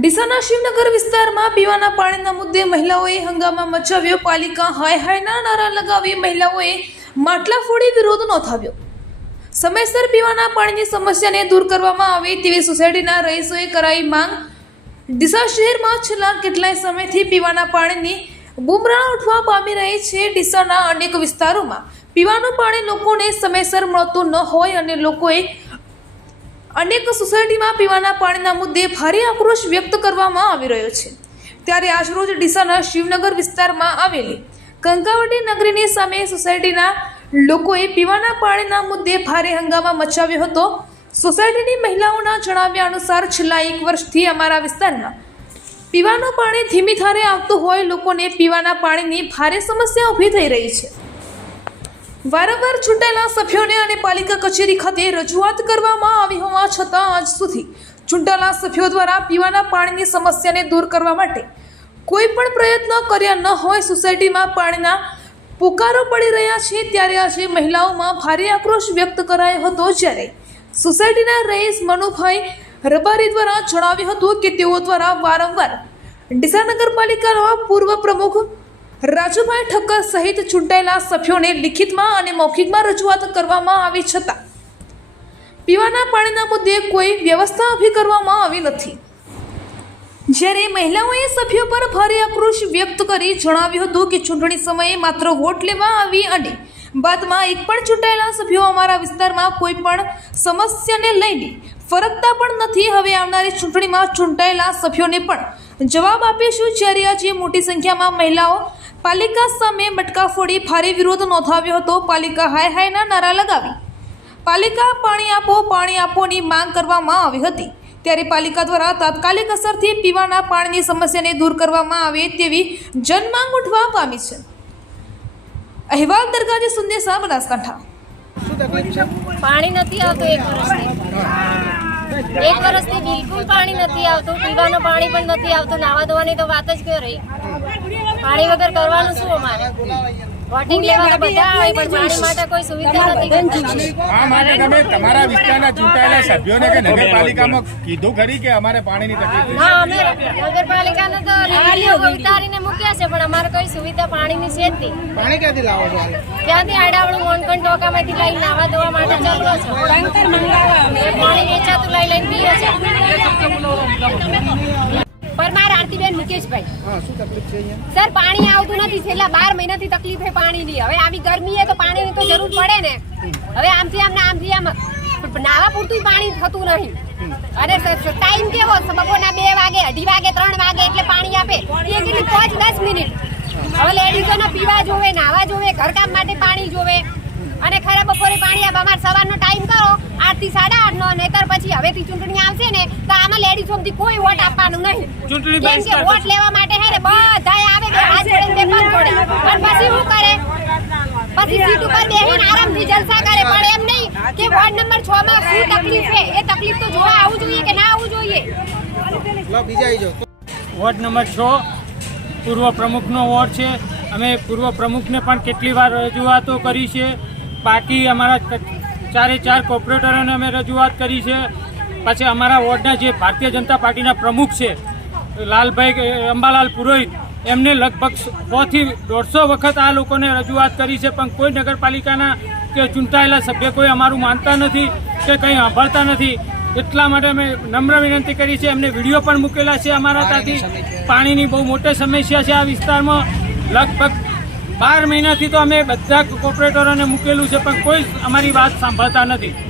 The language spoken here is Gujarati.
ડીસાના શિવનગર વિસ્તારમાં પીવાના પાણીના મુદ્દે મહિલાઓએ હંગામા મચાવ્યો. પાલિકા હાય હાયના નારા લગાવી મહિલાઓએ માટલા ફોડી વિરોધ નોંધાવ્યો. સમયસર પીવાના પાણીની સમસ્યાને દૂર કરવામાં આવે તેવી સોસાયટીના રહીશોએ કરાઈ માંગ. ડીસા શહેરમાં છેલ્લા કેટલાય સમયથી પીવાના પાણીની બુમરાણ ઉઠવા પામી રહી છે. ડીસાના અનેક વિસ્તારોમાં પીવાનું પાણી લોકોને સમયસર મળતું ન હોય અને લોકોએ અનેક સોસાયટીમાં પીવાના પાણીના મુદ્દે ભારે આક્રોશ વ્યક્ત કરવામાં આવી રહ્યો છે. ત્યારે આજરોજ ડીસાના શિવનગર વિસ્તારમાં આવેલી કંકાવટી નગરીની સામે સોસાયટીના લોકોએ પીવાના પાણીના મુદ્દે ભારે હંગામા મચાવ્યો હતો. સોસાયટીની મહિલાઓના જણાવ્યા અનુસાર છેલ્લા એક વર્ષથી અમારા વિસ્તારમાં પીવાનું પાણી ધીમી ધારે આવતું હોય લોકોને પીવાના પાણીની ભારે સમસ્યા ઊભી થઈ રહી છે. વારંવાર ચૂંટાયેલા સભ્યોને અને પાલિકા કચેરી ખાતે રજૂઆત કરવામાં આવી હોવા છતાં આજ સુધી ચૂંટાયેલા સભ્યો દ્વારા પીવાના પાણીની સમસ્યાને દૂર કરવા માટે કોઈ પણ પ્રયત્ન કર્યા ન હોય સોસાયટીમાં પાણીના પુકારો પડી રહ્યા છે, ત્યારે આજે મહિલાઓમાં ભારે આક્રોશ વ્યક્ત કરાયો હતો જ્યારે સોસાયટીના રહીશ મનુભાઈ રબારી દ્વારા જણાવ્યું હતું કે તેઓ દ્વારા વારંવાર ડીસા નગરપાલિકાના પૂર્વ પ્રમુખ રાજુભાઈ ઠક્કર સહિત ચૂંટાયેલા સભ્યોને લિખિતમાં અને મૌખિકમાં રજૂઆત કરવામાં આવી છતાં પીવાના પાણીના મુદ્દે કોઈ વ્યવસ્થા ઊભી કરવામાં આવી નથી. જ્યારે મહિલાઓએ સભ્યો પર ભારે આક્રોશ વ્યક્ત કરી જણાવ્યું હતું કે ચૂંટણી સમયે માત્ર વોટ લેવા આવી અને બાદમાં એક પણ ચૂંટાયેલા સભ્યો અમારા વિસ્તારમાં કોઈ પણ સમસ્યાને લઈને ફરકતા પણ નથી. હવે આવનારી ચૂંટણીમાં ચૂંટાયેલા સભ્યોને પણ જવાબ આપીશું જ્યારે આજે મોટી સંખ્યામાં મહિલાઓ પાલિકા સામે મટકા ફોડી ભારે વિરોધ નોંધાવ્યો હતો, પાલિકા હાય હાયના નારા લગાવી. પાલિકા પાણી આપો, પાણી આપોની માંગ કરવામાં આવી હતી. ત્યારે પાલિકા દ્વારા તાત્કાલિક અસરથી પીવાના પાણીની સમસ્યાને દૂર કરવામાં આવે તેવી જનમાંગ ઉઠવા પામી છે. અહેવાલ દરગાજી સંદેશા બનાસકાંઠા. પાણી નથી આવતું એક વર્ષથી. એક વર્ષથી બિલકુલ પાણી નથી આવતું, પીવાનું પાણી પણ નથી આવતું નાવા ધોવાની તો વાત જ ક્યાં રહી. પાણી વગર કરવાનું શું અમારે? વોટિંગ લેવા બધા આવે પણ પાણી માટે કોઈ સુવિધા નથી આ માટે તમે તમારા વિસ્તારના ચૂંટાયેલા સભ્યોને કે નગરપાલિકામાં કીધું ખરી કે અમારે પાણીની તકલીફ હા અમે નગરપાલિકાને તો રેલીઓ ઉતારીને મૂક્યા છે પણ અમારે કોઈ સુવિધા પાણીની છે જ નહીં. પાણી ક્યાંથી લાવો છો? ત્યાંથી આડાવડું મોનકણ ટોકામાંથી લઈને નાવા ધોવા માટે ચાલુ છે. પાણી વેચાતું લઈ લઈને પીએ છે. મુકેશભાઈ હા શું તકલીફ છે અહીંયા? સર પાણી આવતું નથી. છેલ્લા બાર મહિનાથી તકલીફ છે પાણીની હવે આવી ગરમીએ તો પાણીની તો જરૂર પડે ને. હવે આમથી આમ ને આમથી આમ. નાવા પૂરતું પાણી થતું નહીં. અને ટાઈમ કેવો? બપોરના બે વાગે અઢી વાગે ત્રણ વાગે એટલે પાણી આપે. એ કેટલી પાંચ દસ મિનિટ. હવે લેડીઝોને પીવા જોવે નાવા જોવે ઘરકામ માટે પાણી જોવે. અને ખરા બપોરે પાણી આપ અમારે સવારનો ટાઈમ કરો આઠથી સાડા આઠ નો નહીતર પછી હવેથી ચૂંટણી આવશે ને તો આમાં લેડીઝ લેડીઝોમાંથી કોઈ વોટ આપવાનું નહીં. કેમ કે વોટ લેવા માટે હે ને બધાય આવે બે હાથ જોડીને પેપર જોડે અને પછી શું કરે? પછી સીટ ઉપર બેહીને આરામથી જલસા કરે પણ એમ નહીં કે વોર્ડ નંબર 6 માં શું તકલીફ છે? એ તકલીફ તો જોવા આવવું જોઈએ કે ના આવવું જોઈએ? લો બીજા આવી જાઓ. વોર્ડ નંબર છ પૂર્વ પ્રમુખનો વોર્ડ છે. અમે પૂર્વ પ્રમુખને પણ કેટલી વાર રજૂઆતો કરી છે. બાકી અમારા ચારે ચાર કોર્પોરેટરોને અમે રજૂઆત કરી છે. પછી અમારા વોર્ડના જે ભારતીય જનતા પાર્ટીના પ્રમુખ છે લાલભાઈ અંબાલાલ પુરોહિત એમને લગભગ સોથી દોઢસો વખત આ લોકોને રજૂઆત કરી છે પણ કોઈ નગરપાલિકાના કે ચૂંટાયેલા સભ્ય કોઈ અમારું માનતા નથી કે કંઈ સાંભળતા નથી. એટલા માટે અમે નમ્ર વિનંતી કરી છે. એમને વીડિયો પણ મૂકેલા છે અમારા ત્યાંથી. પાણીની બહુ મોટી સમસ્યા છે આ વિસ્તારમાં. લગભગ બાર મહિનાથી તો અમે બધા કોર્પોરેટરોને મૂકેલું છે પણ કોઈ અમારી વાત સાંભળતા નથી.